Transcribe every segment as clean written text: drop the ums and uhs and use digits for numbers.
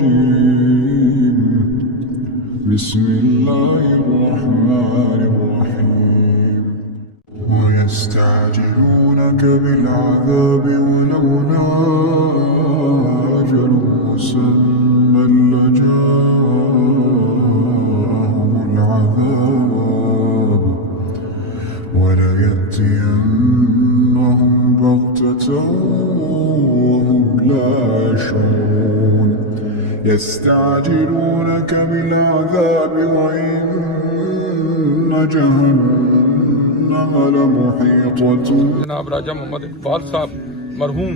الرجيم بسم الله الرحمن الرحيم ويستعجلونك بالعذاب ولولا أجل مسمى لجاءهم العذاب وليأتينهم بغتة وهم لا يشعرون يستعجلونك بالعذاب وإن جهنم لمحيطة. جناب راجہ محمد اقبال صاحب مرحوم،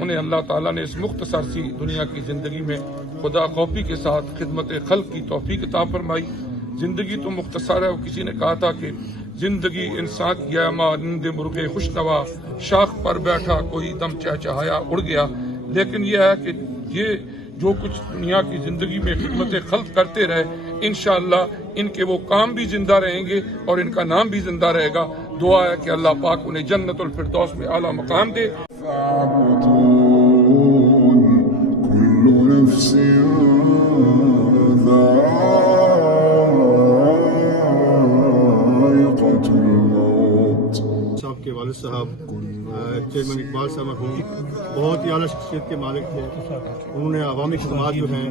انہیں اللہ تعالیٰ نے اس مختصر سی دنیا کی زندگی میں خدا خوفی کے ساتھ خدمت خلق کی توفیق عطا فرمائی. زندگی تو مختصر ہے. کسی نے کہا تھا کہ زندگی انسان کی مانند مرغ خوشنوا، شاخ پر بیٹھا کوئی دم چہچہایا اڑ گیا. لیکن یہ ہے کہ یہ جو کچھ دنیا کی زندگی میں خدمت خلق کرتے رہے، انشاءاللہ ان کے وہ کام بھی زندہ رہیں گے اور ان کا نام بھی زندہ رہے گا. دعا ہے کہ اللہ پاک انہیں جنت الفردوس میں اعلیٰ مقام دے. فاعبدون كل نفس ذائقة الموت. صاحب کے والد صاحب چیئرمین اقبال صاحب مرحوم بہت ہی اعلیٰ شخصیت کے مالک تھے. انہوں نے عوامی خدمات جو ہیں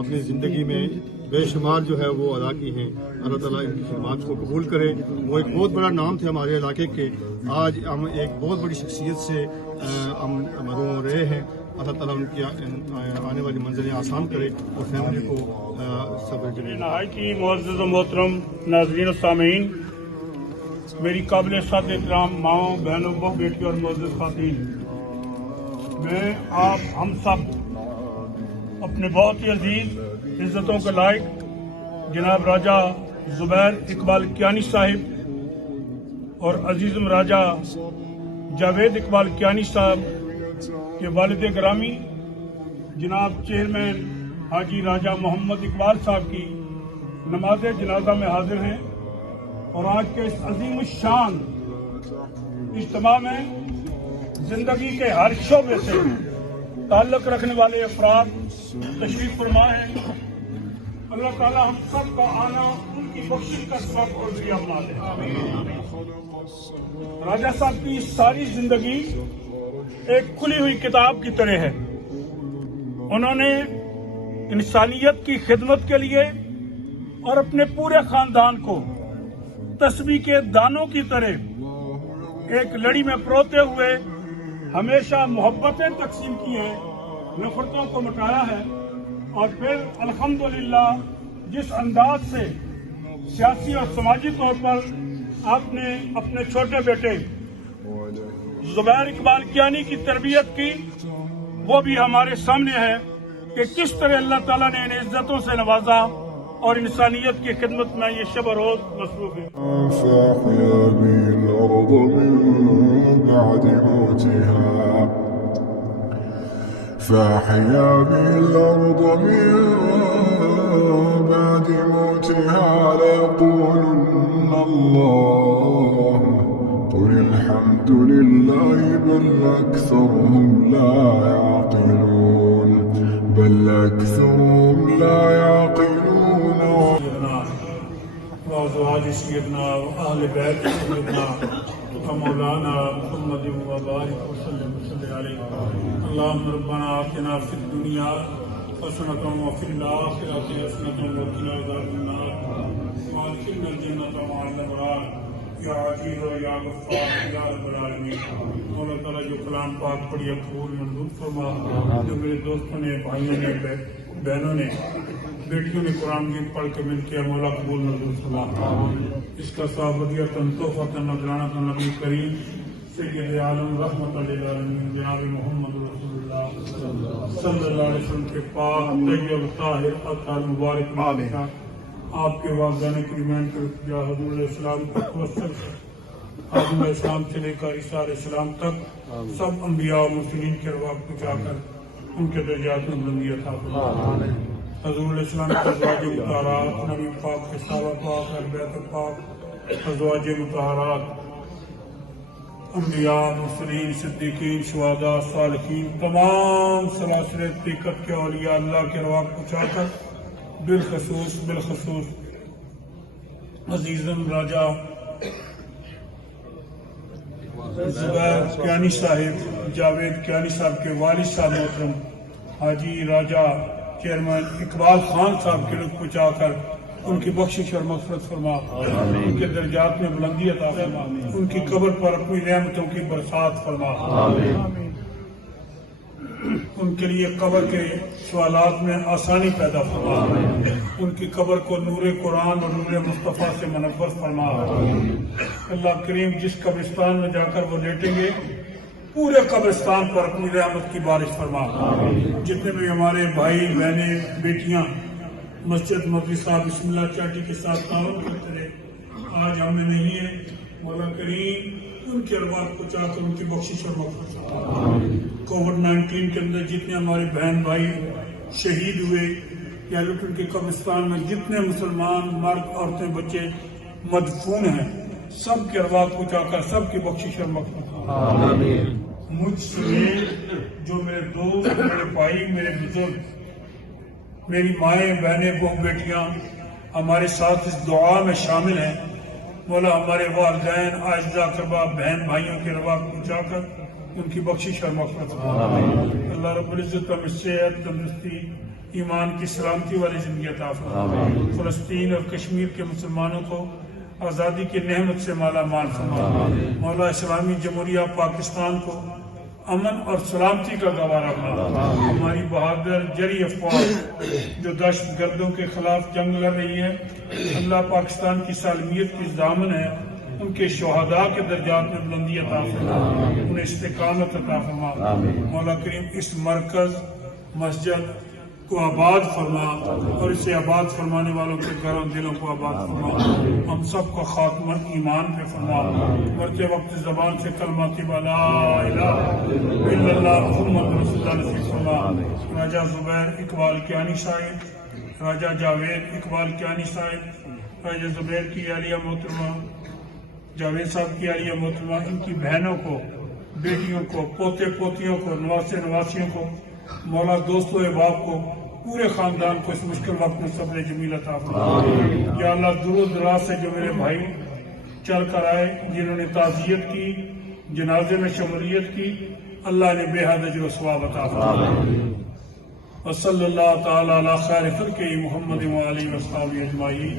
اپنی زندگی میں بے شمار جو ہے وہ ادا کی ہیں. اللہ تعالیٰ ان کی خدمات کو قبول کرے. وہ ایک بہت بڑا نام تھے ہمارے علاقے کے. آج ہم ایک بہت بڑی شخصیت سے ہم محروم ہو رہے ہیں. اللہ تعالیٰ ان کی آنے والی منزلیں آسان کرے اور فیملی کو صبر دے. نہایتی معزز و محترم ناظرین و سامعین، میری قابل صد احترام ماؤں، بہنوں، بہو بیٹی اور معزز خواتین، میں آپ ہم سب اپنے بہت ہی عزیز عزتوں کے لائق جناب راجہ زبیر اقبال کیانی صاحب اور عزیزم راجہ جاوید اقبال کیانی صاحب کے والد گرامی جناب چیئرمین حاجی راجہ محمد اقبال صاحب کی نماز جنازہ میں حاضر ہیں. اور آج کے اس عظیم الشان اجتماع میں زندگی کے ہر شعبے سے تعلق رکھنے والے افراد تشریف فرما ہیں. اللہ تعالیٰ ہم سب کا آنا ان کی بخشش کا سبب اور ذریعہ بنا دے. راجہ صاحب کی ساری زندگی ایک کھلی ہوئی کتاب کی طرح ہے. انہوں نے انسانیت کی خدمت کے لیے اور اپنے پورے خاندان کو تسبیح کے دانوں کی طرح ایک لڑی میں پروتے ہوئے ہمیشہ محبتیں تقسیم کی ہیں، نفرتوں کو مٹایا ہے. اور پھر الحمدللہ جس انداز سے سیاسی اور سماجی طور پر آپ نے اپنے چھوٹے بیٹے زبیر اقبال کیانی کی تربیت کی، وہ بھی ہمارے سامنے ہے کہ کس طرح اللہ تعالیٰ نے انہیں عزتوں سے نوازا اور انسانیت کی خدمت میں یہ شب و روز مصروف ہے. فأحيا به الأرض من بعد موتها فأحيا به الأرض من بعد موتها ليقولن الله قل الحمد لله بل أكثرهم لا يعقلون وأزواج سيدنا وأهل بيت سيدنا ومولانا محمد وبارك وسلم عليه. اللهم ربنا آتنا في الدنيا حسنة وفي الآخرة حسنة وقنا عذاب النار وأدخلنا الجنة مع الأبرار یا عزیز و یا غفار یا رب العالمین. مولا تعالیٰ جو کلام پاک پڑھی قبول منظور فرما. جو میرے دوستوں نے، بھائیوں نے، بہنوں نے، بیٹیوں نے قرآن مجید پڑھ کے مل کیا، مولا قبول منظور فرما. اس کا ثواب ودیعۃ تحفۃ نذرانہ نبی کریم سید عالم رحمۃ للعالمین جناب محمد رسول اللہ صلی اللہ علیہ وسلم کے پاک طیب طاہر اطہار مبارک میں آپ کے واقعان کریمین کے ارتجاع حضور علیہ السلام تک وصل. حضور علیہ السلام سے لے کر عیسیٰ علیہ السلام تک سب انبیاء و مسلمین کے ارواح کو جا کر ان کے درجات میں بلندی عطا فرما. حضور علیہ السلام کے ازواج مطہرات، نبی پاک کے صحابہ پاک، اہل بیت پاک، ازواج مطہرات، انبیاء مرسلین صدیقین شہداء صالحین تمام سلاسل حقیقت کے اولیاء اللہ کے روا پہنچا کر بالخصوص عزیزم راجہ زبیر کیانی صاحب جاوید کیانی صاحب کے والد صاحب محترم حاجی راجہ چیئرمین اقبال خان صاحب کے لطف پہنچا کر ان کی بخشش اور مغفرت فرما، ان کے درجات میں بلندی عطا فرما، ان کی قبر پر اپنی نعمتوں کی برسات فرما، ان کے لیے قبر کے سوالات میں آسانی پیدا فرما، ان کی قبر کو نور قرآن اور نور مصطفیٰ سے منور فرما۔ اللہ کریم جس قبرستان میں جا کر وہ لیٹیں گے پورے قبرستان پر اپنی رحمت کی بارش فرما۔ جتنے بھی ہمارے بھائی بہنیں بیٹیاں مسجد مدرسہ بسم اللہ چاٹی کے ساتھ تعاون کرتے رہے، آج ہمیں نہیں ہے، مولا کریم ان کے ارواح کو چاہ کر ان کی بخشش اور مغفرت فرما۔ کووڈ-19 کے اندر جتنے ہمارے بہن بھائی شہید ہوئے یا لٹن کے قبرستان میں جتنے مسلمان مرد عورتیں بچے مدفون ہیں، سب کے ارواح کو چاہ کر سب کی بخشش اور مغفرت فرما۔ مجھ سمیت جو میرے دوست، میرے بھائی، میرے بزرگ، میری مائیں بہنیں بہو بیٹیاں ہمارے ساتھ اس دعا میں شامل ہیں، مولا ہمارے والدین اعزاء اقرباء بہن بھائیوں کے روا پہنچا کر ان کی بخشش اور مغفرت فرما۔ اللہ رب العزت ہمیں صحت، تندرستی، ایمان کی سلامتی والی زندگی عطا فرما۔ فلسطین اور کشمیر کے مسلمانوں کو آزادی کی نعمت سے مالا مال فرما۔ مولا اسلامی جمہوریہ پاکستان کو امن اور سلامتی کا گوارا بنا۔ ہماری بہادر جری افواج جو دہشت گردوں کے خلاف جنگ لڑ رہی ہے، اللہ پاکستان کی سالمیت کی ضامن ہے، ان کے شہداء کے درجات میں بلندی عطا فرما، انہیں استقامت عطا فرما۔ مولا کریم اس مرکز مسجد کو آباد فرما اور اسے آباد فرمانے والوں کے گھروں دلوں کو آباد فرما۔ ہم سب کو خاتمہ ایمان پہ فرما، مرتے وقت زبان سے کلمہ طیبہ لا الہ الا اللہ محمد رسول اللہ نصیب فرما۔ راجہ زبیر اقبال کیانی صاحب، راجہ جاوید اقبال کیانی صاحب، راجہ زبیر کی اہلیہ محترمہ، جاوید صاحب کی اہلیہ محترمہ، ان کی بہنوں کو، بیٹیوں کو، پوتے پوتیوں کو، نواسے نواسیوں کو، مولا دوستو احباب کو، پورے خاندان کو اس مشکل وقت میں صبر جمیل عطا فرما۔ یا اللہ دور و دراز سے جو میرے بھائی چل کر آئے، جنہوں نے تعزیت کی، جنازے میں شمولیت کی، اللہ نے بے حد اجر و ثواب عطا فرما۔ وصلی اللہ تعالی علی خیر خلقہ محمد و آلہ و صحبہ اجمعین۔